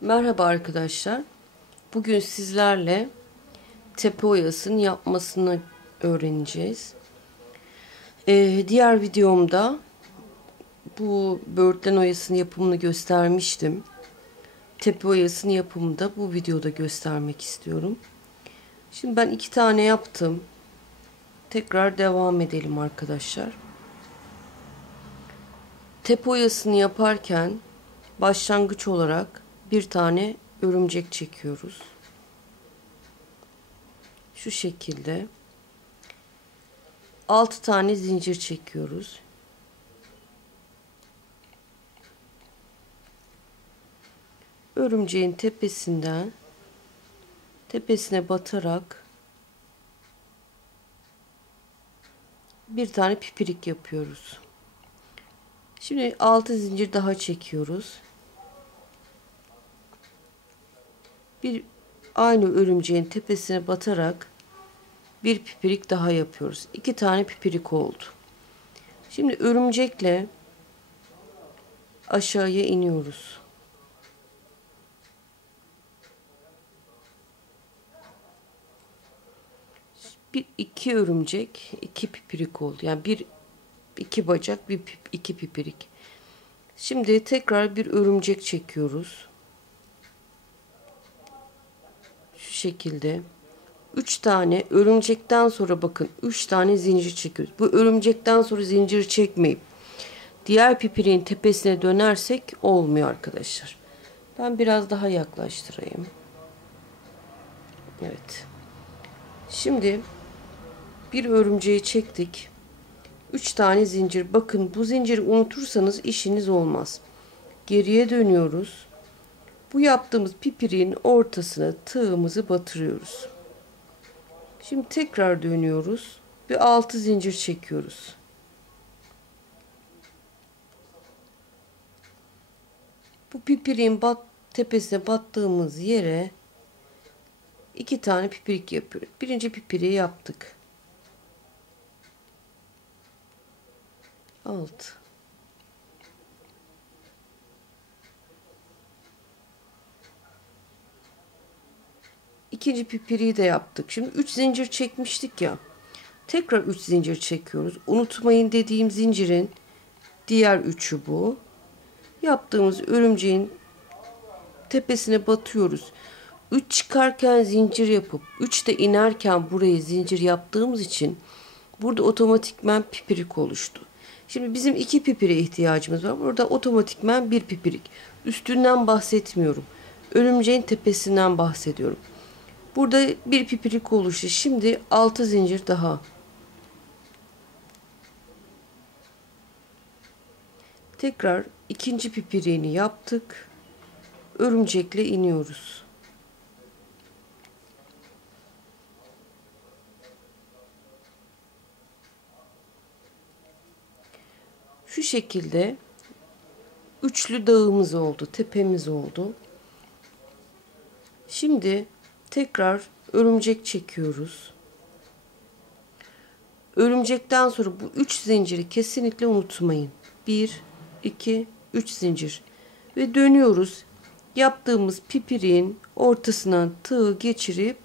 Merhaba arkadaşlar. Bugün sizlerle tepe oyasının yapmasını öğreneceğiz. Ee, diğer videomda bu böğürtlen oyasının yapımını göstermiştim. Tepe oyasının yapımını da bu videoda göstermek istiyorum. Şimdi ben iki tane yaptım. Tekrar devam edelim arkadaşlar. Tepe oyasını yaparken başlangıç olarak bir tane örümcek çekiyoruz. Şu şekilde 6 tane zincir çekiyoruz. Örümceğin tepesinden tepesine batarak bir tane pipirik yapıyoruz. Şimdi 6 zincir daha çekiyoruz. Bir aynı örümceğin tepesine batarak bir pipirik daha yapıyoruz. İki tane pipirik oldu. Şimdi örümcekle aşağıya iniyoruz. Bir iki örümcek, iki pipirik oldu. Yani bir iki bacak, bir iki pipirik. Şimdi tekrar bir örümcek çekiyoruz. Şekilde 3 tane örümcekten sonra bakın 3 tane zincir çekiyoruz. Bu örümcekten sonra zincir çekmeyip diğer pipirin tepesine dönersek olmuyor arkadaşlar. Ben biraz daha yaklaştırayım. Evet. Şimdi bir örümceği çektik. 3 tane zincir. Bakın bu zinciri unutursanız işiniz olmaz. Geriye dönüyoruz. Bu yaptığımız pipirin ortasına tığımızı batırıyoruz. Şimdi tekrar dönüyoruz ve altı zincir çekiyoruz. Bu pipirin bat, tepesine battığımız yere iki tane pipirik yapıyoruz. Birinci pipiri yaptık. Altı. İkinci pipiriyi de yaptık. Şimdi 3 zincir çekmiştik ya. Tekrar 3 zincir çekiyoruz. Unutmayın dediğim zincirin diğer üçü bu. Yaptığımız örümceğin tepesine batıyoruz. 3 çıkarken zincir yapıp 3 de inerken burayı zincir yaptığımız için burada otomatikmen pipirik oluştu. Şimdi bizim iki pipire ihtiyacımız var. Burada otomatikmen bir pipirik. Üstünden bahsetmiyorum. Örümceğin tepesinden bahsediyorum. Burada bir pipirik oluştu. Şimdi 6 zincir daha. Tekrar ikinci pipiriğini yaptık. Örümcekle iniyoruz. Şu şekilde üçlü dağımız oldu, tepemiz oldu. Şimdi Tekrar örümcek çekiyoruz. Örümcekten sonra bu üç zinciri kesinlikle unutmayın. 1 2 3 zincir ve dönüyoruz. Yaptığımız pipirin ortasına tığ geçirip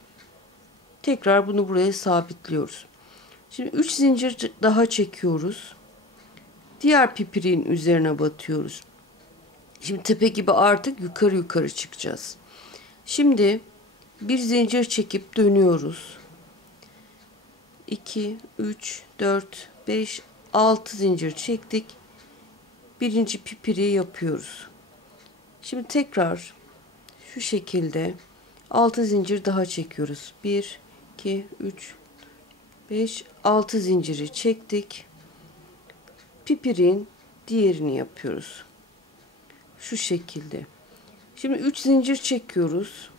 tekrar bunu buraya sabitliyoruz. Şimdi 3 zincir daha çekiyoruz. Diğer pipirin üzerine batıyoruz. Şimdi tepe gibi artık yukarı yukarı çıkacağız. Şimdi bir zincir çekip dönüyoruz. 2 3 4 5 6 zincir çektik. Birinci pipiri yapıyoruz. Şimdi tekrar şu şekilde 6 zincir daha çekiyoruz. 1 2 3 5 6 zinciri çektik. Pipirin diğerini yapıyoruz. Şu şekilde. Şimdi 3 zincir çekiyoruz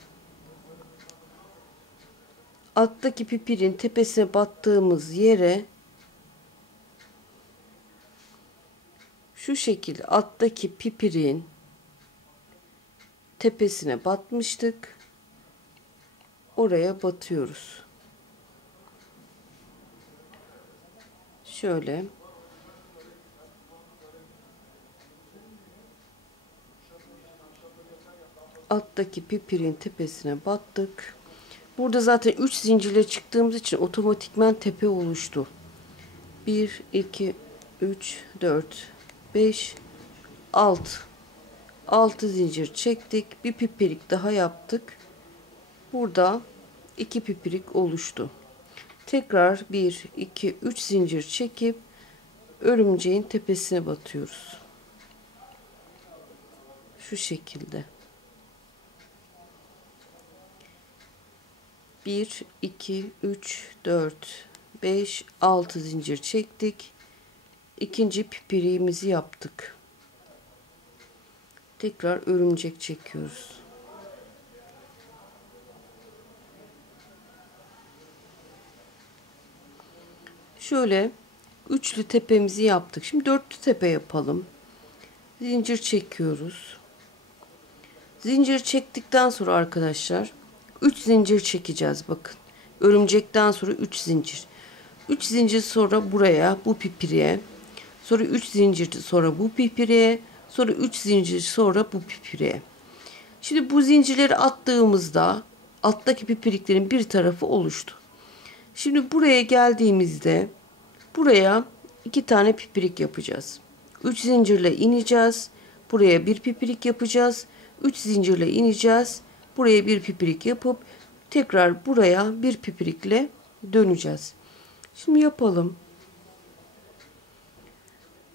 alttaki pipirin tepesine battığımız yere şu şekilde alttaki pipirin tepesine batmıştık. Oraya batıyoruz. Şöyle alttaki pipirin tepesine battık. Burada zaten 3 zincirle çıktığımız için otomatikmen tepe oluştu. 1, 2, 3, 4, 5, 6. 6 zincir çektik. Bir pipirik daha yaptık. Burada 2 pipirik oluştu. Tekrar 1, 2, 3 zincir çekip örümceğin tepesine batıyoruz. Şu şekilde. 1, 2, 3, 4, 5, 6 zincir çektik. İkinci pipiriğimizi yaptık. Tekrar örümcek çekiyoruz. Şöyle üçlü tepemizi yaptık. Şimdi dörtlü tepe yapalım. Zincir çekiyoruz. Zincir çektikten sonra arkadaşlar 3 zincir çekeceğiz bakın. Örümcekten sonra 3 zincir. 3 zincir sonra buraya bu pipiriye. Sonra 3 zincir sonra bu pipiriye. Sonra 3 zincir sonra bu pipiriye. Şimdi bu zincirleri attığımızda alttaki pipiriklerin bir tarafı oluştu. Şimdi buraya geldiğimizde buraya iki tane pipirik yapacağız. 3 zincirle ineceğiz. Buraya bir pipirik yapacağız. 3 zincirle ineceğiz. Buraya bir pipirik yapıp tekrar buraya bir pipirikle döneceğiz. Şimdi yapalım.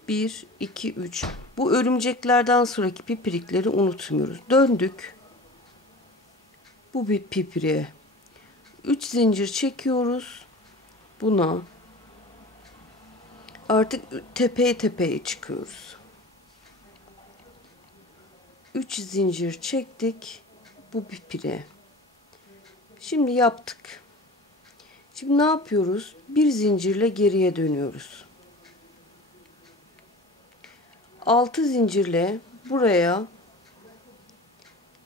1, 2, 3. Bu örümceklerden sonraki pipirikleri unutmuyoruz. Döndük. Bu bir pipiriğe. 3 zincir çekiyoruz. Buna artık tepeye tepeye çıkıyoruz. 3 zincir çektik bu pipire. Şimdi yaptık. Şimdi ne yapıyoruz? Bir zincirle geriye dönüyoruz. 6 zincirle buraya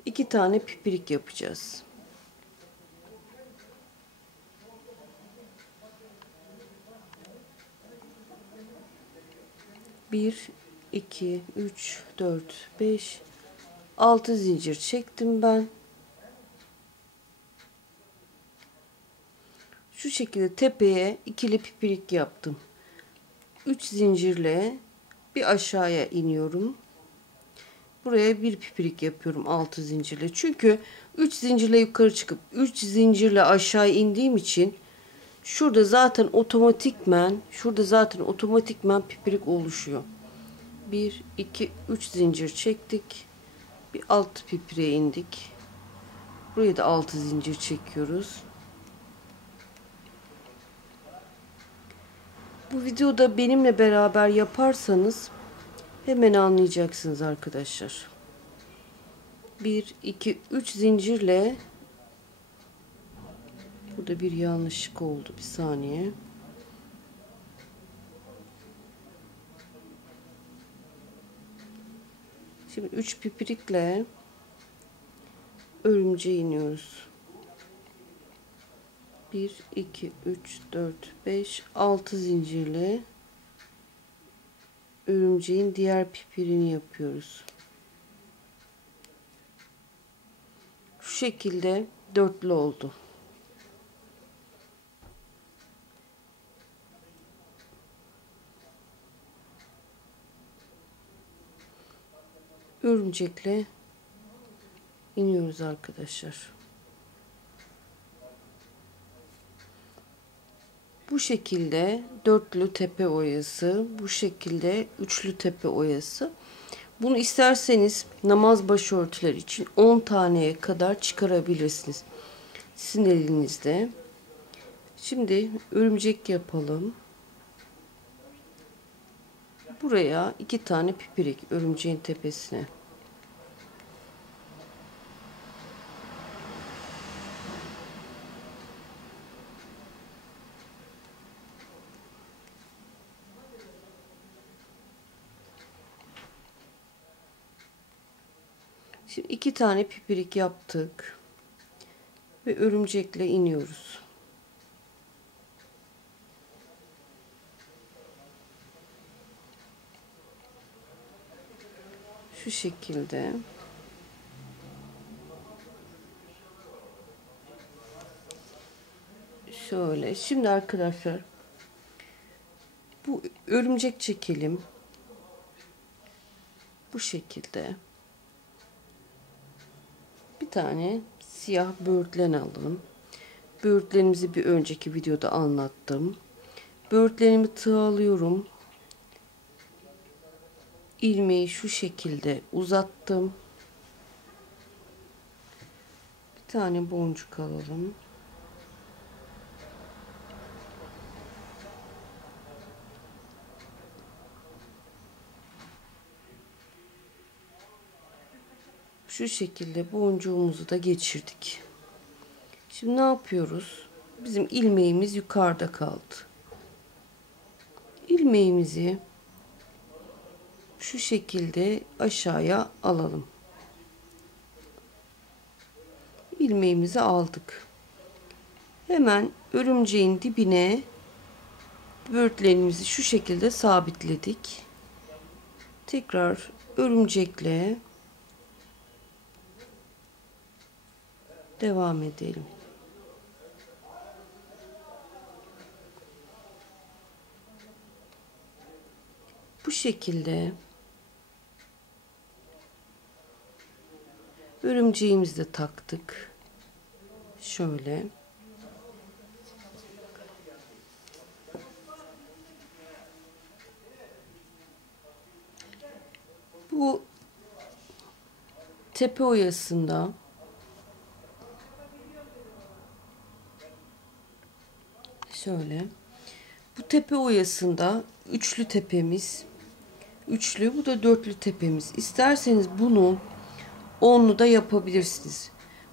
iki tane pipirik yapacağız. Bir, iki, üç, dört, beş, 6 zincir çektim ben. Şu şekilde tepeye ikili pipirik yaptım. 3 zincirle bir aşağıya iniyorum. Buraya bir pipirik yapıyorum 6 zincirle. Çünkü 3 zincirle yukarı çıkıp 3 zincirle aşağı indiğim için şurada zaten otomatikmen şurada zaten otomatikmen pipirik oluşuyor. 1 2 3 zincir çektik bir alt pipire indik. Buraya da altı zincir çekiyoruz. Bu videoda benimle beraber yaparsanız hemen anlayacaksınız arkadaşlar. 1 2 3 zincirle burada bir yanlışlık oldu. Bir saniye. Şimdi 3 pipirikle örümceğe iniyoruz. 1 2 3 4 5 6 zincirle örümceğin diğer pipirini yapıyoruz. Şu şekilde dörtlü oldu. Örümcekle iniyoruz arkadaşlar. Bu şekilde dörtlü tepe oyası, bu şekilde üçlü tepe oyası. Bunu isterseniz namaz başörtüler için 10 taneye kadar çıkarabilirsiniz. Sizin elinizde. Şimdi örümcek yapalım. Buraya iki tane pipirik örümceğin tepesine. Şimdi iki tane pipirik yaptık. Ve örümcekle iniyoruz. şu şekilde. Şöyle. Şimdi arkadaşlar bu örümcek çekelim. Bu şekilde. Bir tane siyah böğürtlen alalım. Böğürtlenimizi bir önceki videoda anlattım. Böğürtlenimi tığalıyorum. İlmeği şu şekilde uzattım. Bir tane boncuk alalım. Şu şekilde boncuğumuzu da geçirdik. Şimdi ne yapıyoruz? Bizim ilmeğimiz yukarıda kaldı. İlmeğimizi şu şekilde aşağıya alalım. ilmeğimizi aldık. Hemen örümceğin dibine böğürtlerimizi şu şekilde sabitledik. Tekrar örümcekle devam edelim. Bu şekilde örümceğimizi de taktık. Şöyle. Bu tepe oyasında şöyle bu tepe oyasında üçlü tepemiz üçlü bu da dörtlü tepemiz isterseniz bunu onlu da yapabilirsiniz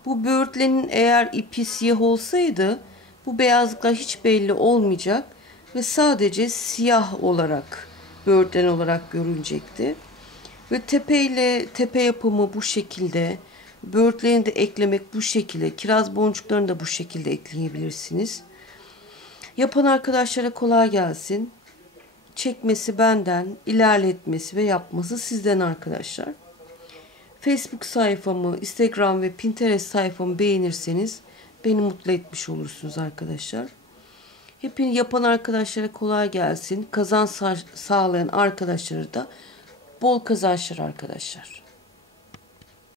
bu böğürtlenin eğer ipi siyah olsaydı bu beyazlıklar hiç belli olmayacak ve sadece siyah olarak böğürtlen olarak görünecekti. Ve tepe ile tepe yapımı bu şekilde. Böğürtlerini de eklemek bu şekilde. Kiraz boncuklarını da bu şekilde ekleyebilirsiniz. Yapan arkadaşlara kolay gelsin. Çekmesi benden, ilerletmesi ve yapması sizden arkadaşlar. Facebook sayfamı, Instagram ve Pinterest sayfamı beğenirseniz beni mutlu etmiş olursunuz arkadaşlar. Hepin yapan arkadaşlara kolay gelsin. Kazanç sağlayan arkadaşlara da bol kazançlar arkadaşlar.